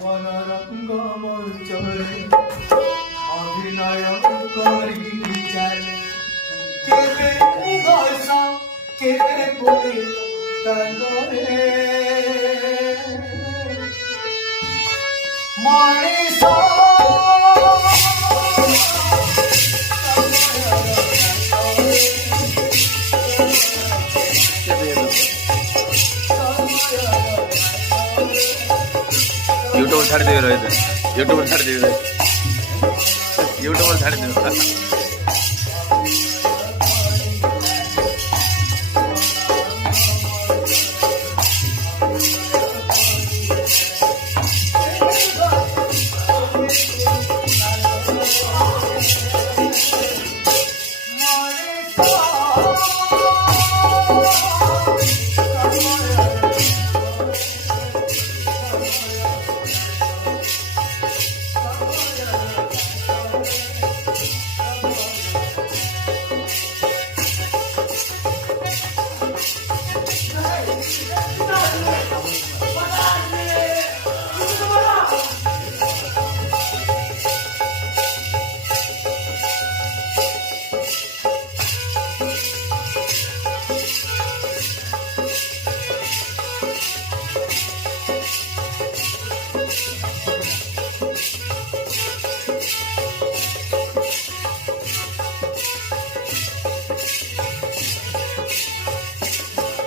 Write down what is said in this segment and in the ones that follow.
মনোরঙ্গ মঞ্চরে অভিনয় করি চালে কেবে ঘষ কেবে পড়ে কান্দরে মଣିষ यूट्यूब छाड़ दिए रहे यूट्यूब छाड़ दिए यूट्यूब छाड़ दिए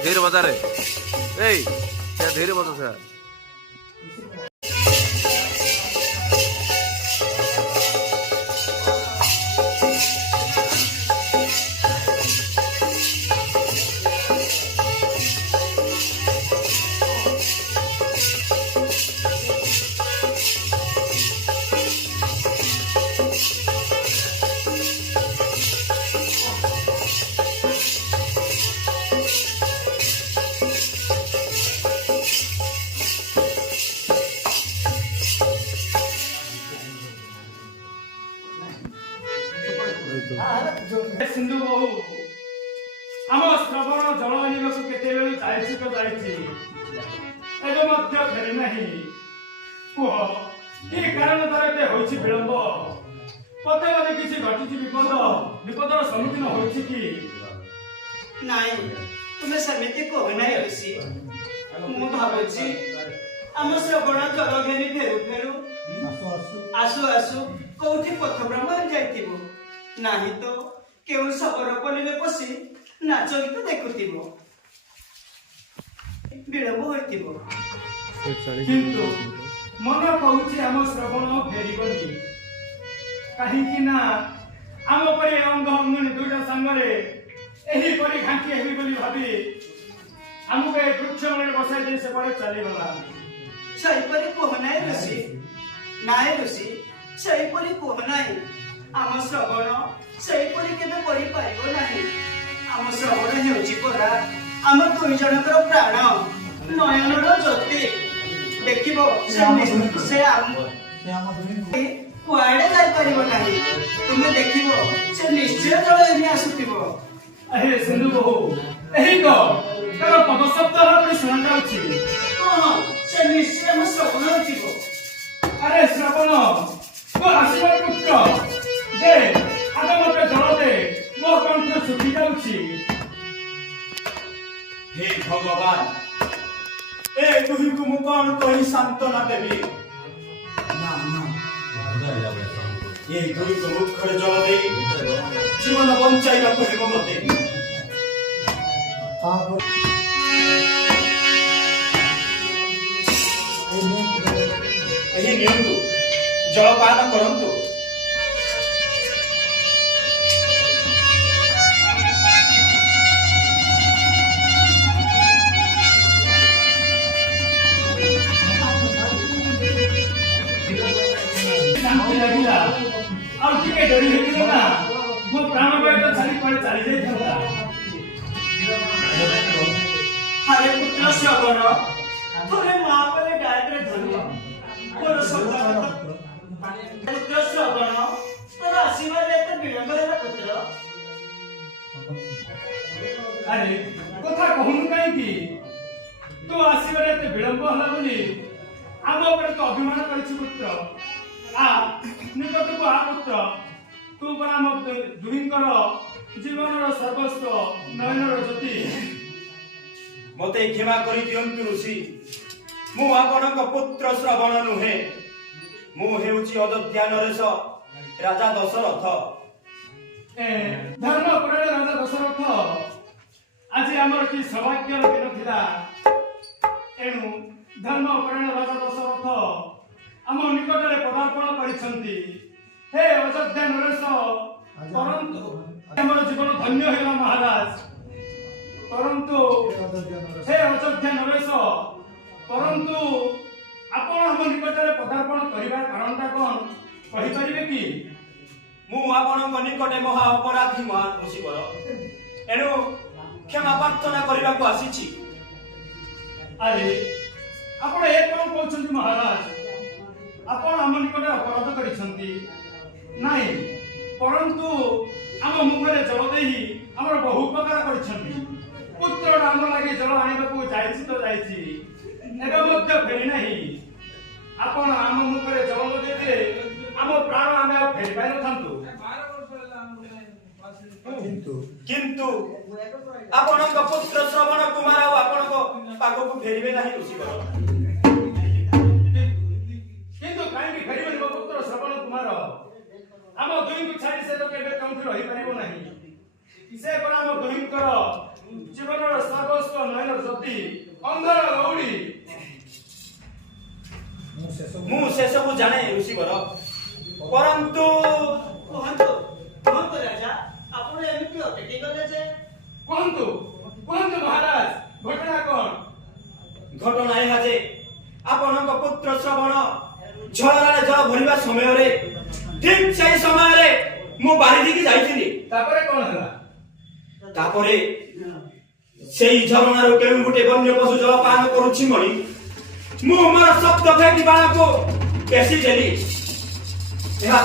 धीरे बता रे क्या धीरे बता सर सिंधु बहु आम श्रवण जल आने को केते बेलू जाइछि तो जाइछि एबे मध्य फेरी नाही कुह की कारण तार एते होइछि विलंब पते मते किछि घटिछि विपदर सम्मुखीन होइछि की नाही तुमे समिति को नाही होइछि मु भाबुछि आम श्रवण जल घेनी फेरु फेरु आसु आसु कोठी पथ ब्रह्म जाइतिबो नाही तो केवल सबर पलिले पसी नाच गीत देखुथिबो विलंब होइतिबो किंतु मन कहूछि आम श्रवण फेरिबनी काहे कि ना आम परे अंग अंगनी दुईटा संगरे एही परी घांटी हेबी बोली भाबी हमके वृक्ष मूले बसाई दे से परे चली गला सही परी कोहनाय ऋषि नाय ऋषि सही परी कोहनाय आम श्रवण सही परी केबे करि पाइबो नाही आम श्रवण हेउछि परा आम दुई जनकर प्राण नयनर ज्योति देखिबो से आम कुआडे जाई परिबो नाही तुमे देखिबो से निश्चय जळ एनी आसुतिबो अरे सिंधु बहु एही तो तार पद शब्द भाबरे सुना जाउछि हां से निश्चय हम श्रवण होतिबो अरे श्रवण तो आशीर्वाद पुत्र दे आगे मते जल दे मो कंठ सुखी जाउछि हे भगवान ए तुही को मुकन कहि सांत्वना देबी ना ना ए तुही को मुखरे जल दे जीवन बंचाइला को हेबो मते एही नियंतु जल पान करंतु और टिके डरी हेबी ना मो प्राण बय तो छाली पड़े चली जाई था हरे पुत्र श्रवण थोरे मां पले गायत्री धन्य मोर शब्द पुत्र श्रवण तोर आशीर्वाद एते विलंब होला पुत्र अरे कथा कहून काई की तो आशीर्वाद एते विलंब होला बोली ଆମ ଉପରେ ତୁ ଅଭିମାନ କରିଛୁ ପୁତ୍ର। ଆ ନିକଟକୁ ଆ ପୁତ୍ର, ତୁ ପରା ଆମ ଦୁହିଁଙ୍କର ଜୀବନର ସର୍ବସ୍ୱ, ନୟନର ଜ୍ୟୋତି। ମତେ କ୍ଷମା କରି ଦିଅନ୍ତୁ ଋଷି, ମୁଁ ଆପଣଙ୍କ ପୁତ୍ର ଶ୍ରବଣ ନୁହେଁ, ମୁଁ ହେଉଛି ଅଯୋଧ୍ୟା ନରେଶ ରାଜା ଦଶରଥ। ଧର୍ମପରାୟଣ ରାଜା ଦଶରଥ, ଆଜି ଆମର କି ସୌଭାଗ୍ୟର ଦିନ ଥିଲା। ଏଣୁ ଧର୍ମପରାୟଣ ରାଜା ଦଶରଥ ଆମ ନିକଟରେ ପଦାର୍ପଣ କରିଛନ୍ତି। ହେ ଅଯୋଧ୍ୟା ନରେଶ, ପରନ୍ତୁ ଆମର ଜୀବନ ଧନ୍ୟ ହେଲା ମହାରାଜ। ପରନ୍ତୁ ହେ ଅଯୋଧ୍ୟା ନରେଶ, ପରନ୍ତୁ ଆପଣ ଆମ ନିକଟରେ ପଦାର୍ପଣ କରିବାର କାରଣଟା କଣ କହିପାରିବେ କି? ମୁଁ ଆପଣଙ୍କ ନିକଟେ ମହା ଅପରାଧୀ ଋଷିବର, ଏଣୁ କ୍ଷମା ପ୍ରାର୍ଥନା କରିବାକୁ ଆସିଛି। ଆରେ ଆପଣ ଏ କଣ କହୁଛନ୍ତି ମହାରାଜ? ଆପଣ ଆମ ନିକଟରେ ଅପରାଧ କରିଛନ୍ତି ନାହିଁ, ପରନ୍ତୁ ଆମ ମୁଖରେ ଜଳ ଦେଇ ଆମର ବହୁ ଉପକାର କରିଛନ୍ତି। ପୁତ୍ରଟା ଆମ ଲାଗି ଜଳ ଆଣିବାକୁ ଯାଇଛି ତ ଯାଇଛି, ଏବେ ମଧ୍ୟ ଫେରି ନାହିଁ। ଆପଣ ଆମ ମୁଖରେ ଜଳ ଲଗେଇଲେ ଆମ ପ୍ରାଣ ଆମେ ଆଉ ଫେରି ପାରିନଥାନ୍ତୁ। କିନ୍ତୁ ଆପଣଙ୍କ ପୁତ୍ର ଶ୍ରବଣ କୁମାର ଆଉ ଆପଣଙ୍କ ପାଖକୁ ଫେରିବେ ନାହିଁ ଋଷିବର। କିନ୍ତୁ କାହିଁକି ଫେରିବେନି ମୋ ପୁତ୍ର ଶ୍ରବଣ କୁମାର? ଆମ ଦୁହିଁଙ୍କୁ ଛାଡ଼ି ସେ ତ କେବେ କେଉଁଠି ରହିପାରିବ ନାହିଁ। ସେ ପରା ଆମ ଦୁହିଁଙ୍କର ଜୀବନର ସର୍ବସ୍ୱ, ନୟନ ଜ୍ୟୋତି, ଅନ୍ଧର ଗୌରୀ। ମୁଁ ସେସବୁ ଜାଣେ ଋଷିବର, ପରନ୍ତୁ କୁହନ୍ତୁ କୁହନ୍ତୁ ରାଜା, ଆପଣ ଏମିତି ଅଟକି ଗଲେ ଯେ? କୁହନ୍ତୁ କୁହନ୍ତୁ ମହାରାଜ, ଘଟଣା କଣ? ଘଟଣା ଏହା ଯେ ଆପଣଙ୍କ ପୁତ୍ର ଶ୍ରବଣ ଝରଣାରେ ଜଳ ଭରିବା ସମୟରେ ଠିକ ସେହି ସମୟରେ ମୁଁ ବାରିଧିକି ଯାଇଥିଲି। ତାପରେ କଣ ହେଲା? ତାପରେ ସେଇ ଝରଣାରୁ କେଉଁ ଗୋଟେ ବନ୍ୟ ପଶୁ ଜଳପାନ କରୁଛି ମଣି ମୁଁ ମୋର ଶବ୍ଦ ଫେକି ବାଣକୁ ବେଶୀ ଦେଲି। ଏହା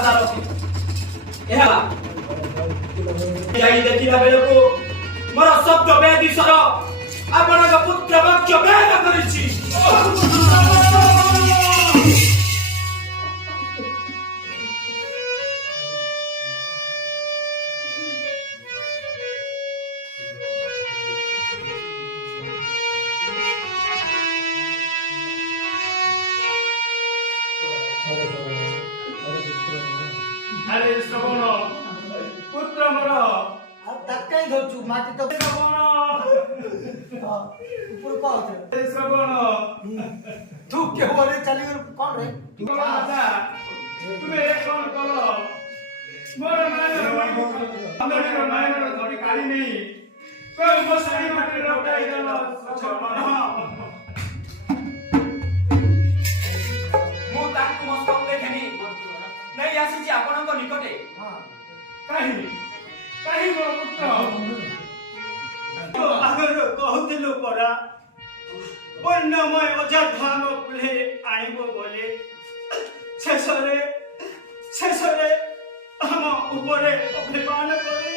ଯାଇ ଦେଖିଲା ବେଳକୁ ମୋର ଶବ୍ଦ ବେଦିଶର ଆପଣଙ୍କ ପୁତ୍ର ବକ୍ଷ ବେଦ କରିଛି। ଆରେ ଶ୍ରବଣ ପୁତ୍ର ମୋର, କାଇଁ ଧରୁଛୁ ମାଟି ତ ଶ୍ରବଣ ଉପରୁ କହୁଛୁ ଶ୍ରବଣ ତୁ କେଉଁରେ ଚାଲିଗଲୁ କଣ ରେ? ରାଜା, ତୁମେ ଏ କଣ କଲ? ମୋର ନୟନର ଧରି କାଢି ନେଇ କୋଉ ମଶାଣି ମାଟିରେ ରଖାଇ ଦେଲ ଶ୍ରବଣ। ମୁଁ ତାଙ୍କୁ ମସ୍ତକରେ ଘେନି ନେଇ ଆସିଛି ଆପଣଙ୍କ ନିକଟେ। କାହିଁକି କାହିଁକି ମୋ ପୁତ୍ର? ଆଗରୁ କହୁଥିଲୁ ପରା ବନ୍ୟମୟ ଅଜାଧାମ କୁଲେ ଆଣିବ ବୋଲି, ଶେଷରେ ଆମ ଉପରେ ଅଭିମାନ କରି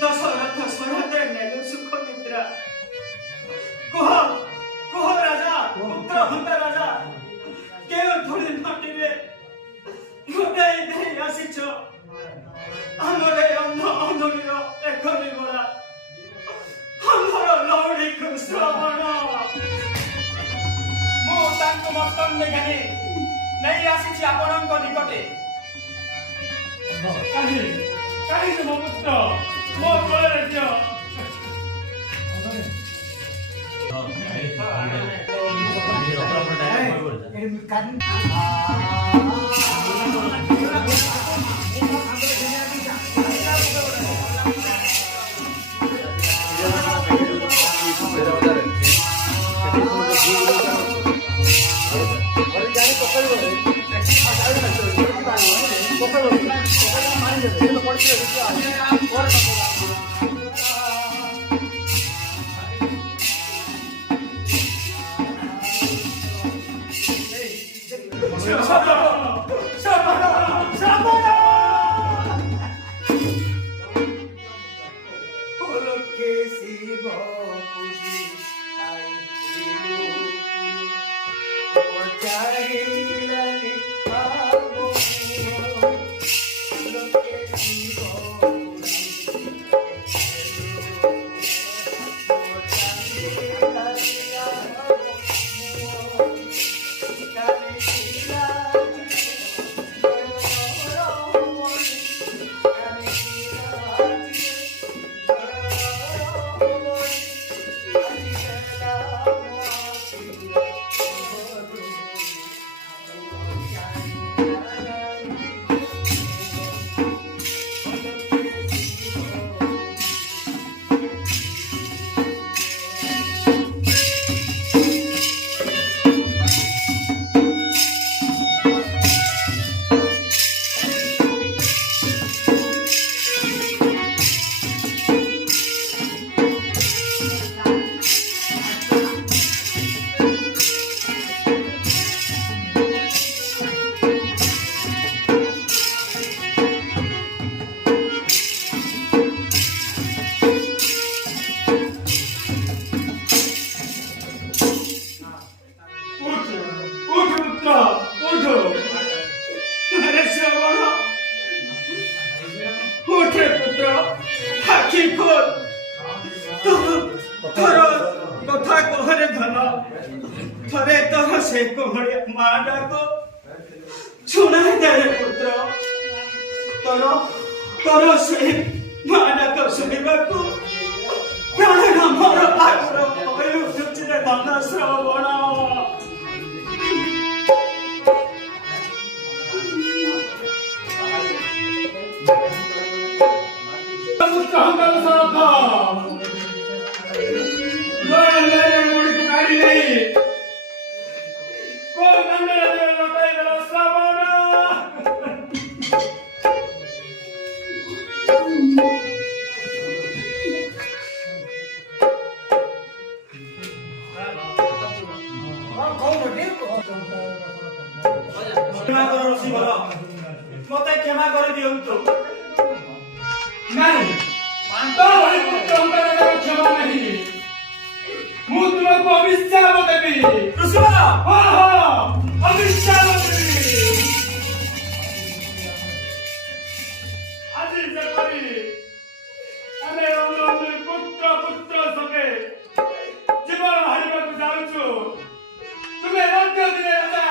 ଦଶରଥ ସ୍ୱରାତେ ନେଲୁ ସୁଖ ନିଦ୍ରା। କୁହ କୁହ ରାଜା, ପୁତ୍ର ହନ୍ତା ରାଜା, କେଉଁ ଧୂଳି ମାଟିରେ ଗୋଟାଇ ଦେଇ ଆସିଛ ଆମର ଅନ୍ଧୁଣିର ଏକରି ବରା ଆମର ଲଉଡ଼ିକୁ ଶ୍ରବଣ। ମୁଁ ତାଙ୍କୁ ମସ୍ତକରେ ଘେନି ନେଇ ଆସିଛି ଆପଣଙ୍କ ନିକଟେ। କାହିଁକି ମୋ ପୁତ୍ର ମୋ କୋଳରେ ଦିଅ। শিব পুজি ଚାହିଁଲାନି ଭାବ ଲୋକେ ଯିବ ଥରେ ତୋର ସେ କୋହଳିଆ ମା ଡାକ ଶୁଣାଇ ଦେ ପୁତ୍ର ତୋର ସେ ମା ଡାକ ଶୁଣିବାକୁ ପ୍ରାଣ ମୋର ଆଗର ଉଠୁଛି ରେ ଧନ ଶ୍ରବଣ মতে ক্ষমা করে দিয়ন্তু नहीं तो वही पुत्र क्षमा नहीं ମୁଁ ତୁମକୁ ଅଭିଶାପ ଦେବି ଋଷିବର ହଁ ହଁ ଅଭିଶାପ ଦେବି ଆଜି ଯେପରି ଆମେ ପୁତ୍ର ସଙ୍ଗେ ଜୀବନ ହାରିବାକୁ ଯାଉଛୁ ତୁମେ ମଧ୍ୟ ଦିନେ ରାଜା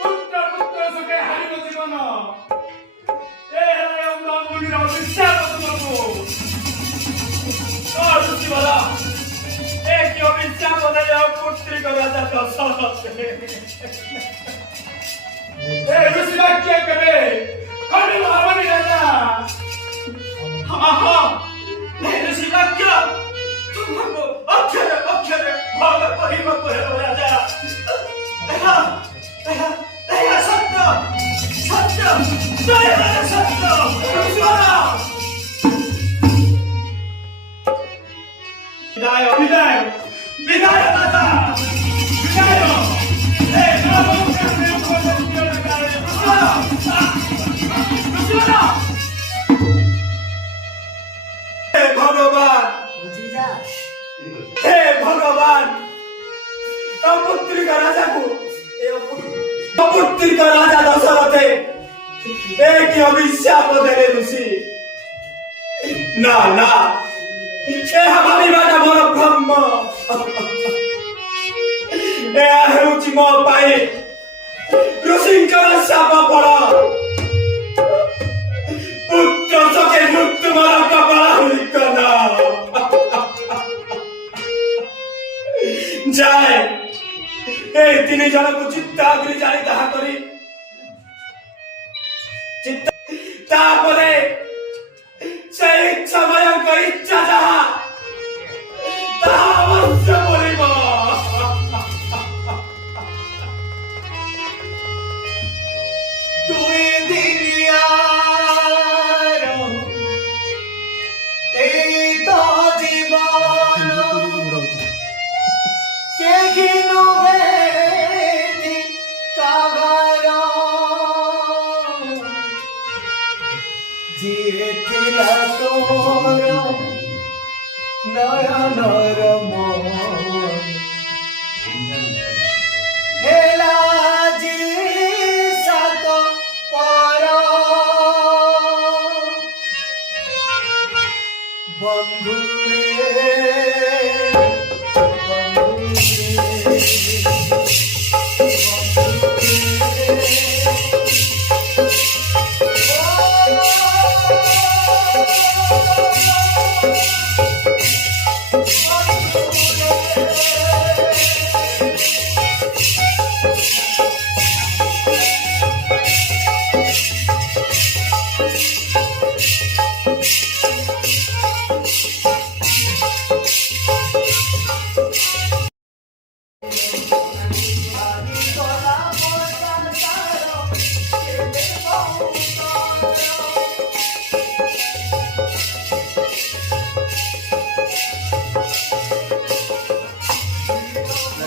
ପୁତ୍ର ସଙ୍ଗେ ହାରିବ ଜୀବନ ଏ ହେଲା ଅମୃତମୁନିର ଅଭିଶାପ ତୁମକୁ ଋଷିବର एक अभिशाप देले पुत्री को राजा दशरथ ए ऋषि वाक्य करे कौन भावनी राजा हाँ ए ऋषि वाक्य तुमको अक्षर भाग परिव करे राजा सत्य ऋषिवाला विदाय दादा विदाय ए नाम हे भगवान पुत्री का राजा को पुत्री का राजा दशरथ एक अभिशाप देले ऋषि ना ना भाविबाटा मोर ब्रह्म ହେଉଛି ମୋ ପାଇଁ ଋଷିଙ୍କର ଶାପ ଫଳ ପୁତ୍ର ସଖେ ମୃତ୍ୟୁ ମୋର କପାଳ ଲିଖନ ଯାଏ এই ତିନି ଜଣକୁ ଚିତ୍ତାଗ୍ନି ଜାଣି ତାହା କରି ତାପରେ সেই ସମୟଙ୍କ ଇଚ୍ଛା ଯାହା ତାହା ଅବଶ୍ୟ ବଳିବ ଦୁଇ ଦିନିଆର এই তো জীবন কেহি নুহেনি কাহার ଯିଏ ଥିଲା ତୋର ନୟନର ମୋହ ହେଲା বন্ধু রে, বন্ধু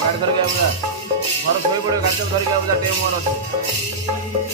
ଗାଡ଼ି ଧରିକି ଆଇବୁ ଘର ଶୋଇ ପଡ଼ିବ ଗାଡ଼ି ଧରିକି ଆଇବୁ ଟାଇମ୍ ମୋର ଅଛି